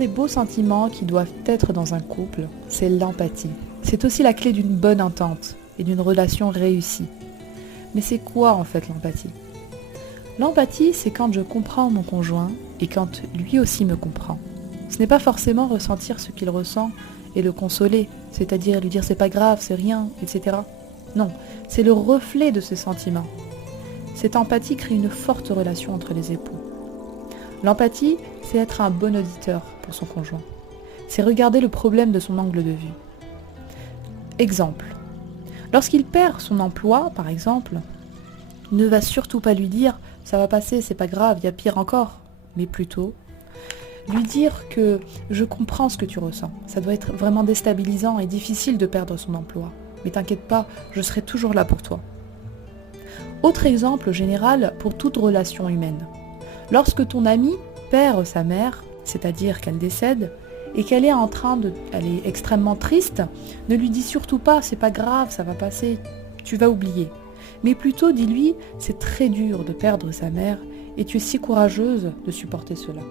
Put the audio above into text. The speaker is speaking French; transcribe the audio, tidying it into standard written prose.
des beaux sentiments qui doivent être dans un couple, c'est l'empathie. C'est aussi la clé d'une bonne entente et d'une relation réussie. Mais c'est quoi en fait l'empathie ? L'empathie, c'est quand je comprends mon conjoint et quand lui aussi me comprend. Ce n'est pas forcément ressentir ce qu'il ressent et le consoler, c'est-à-dire lui dire c'est pas grave, c'est rien, etc. Non, c'est le reflet de ses sentiments. Cette empathie crée une forte relation entre les époux. L'empathie, c'est être un bon auditeur pour son conjoint. C'est regarder le problème de son angle de vue. Exemple. Lorsqu'il perd son emploi, par exemple, ne va surtout pas lui dire « ça va passer, c'est pas grave, il y a pire encore », mais plutôt lui dire que « je comprends ce que tu ressens, ça doit être vraiment déstabilisant et difficile de perdre son emploi, mais t'inquiète pas, je serai toujours là pour toi ». Autre exemple général pour toute relation humaine. Lorsque ton ami perd sa mère, c'est-à-dire qu'elle décède, et qu'elle est elle est extrêmement triste, ne lui dis surtout pas « c'est pas grave, ça va passer, tu vas oublier ». Mais plutôt dis-lui « c'est très dur de perdre sa mère et tu es si courageuse de supporter cela ».